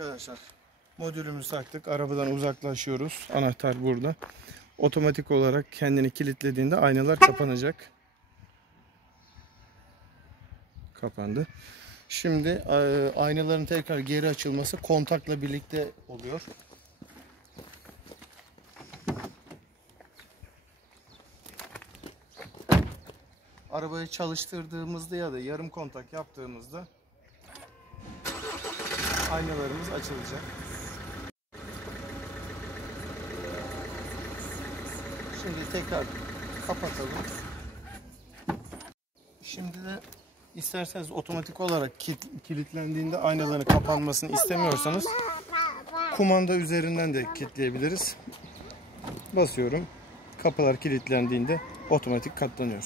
Arkadaşlar, modülümüzü taktık. Arabadan uzaklaşıyoruz. Anahtar burada. Otomatik olarak kendini kilitlediğinde aynalar kapanacak. Kapandı. Şimdi aynaların tekrar geri açılması kontakla birlikte oluyor. Arabayı çalıştırdığımızda ya da yarım kontak yaptığımızda aynalarımız açılacak. Şimdi tekrar kapatalım. Şimdi de isterseniz otomatik olarak kilitlendiğinde aynaların kapanmasını istemiyorsanız kumanda üzerinden de kilitleyebiliriz. Basıyorum. Kapılar kilitlendiğinde otomatik katlanıyor.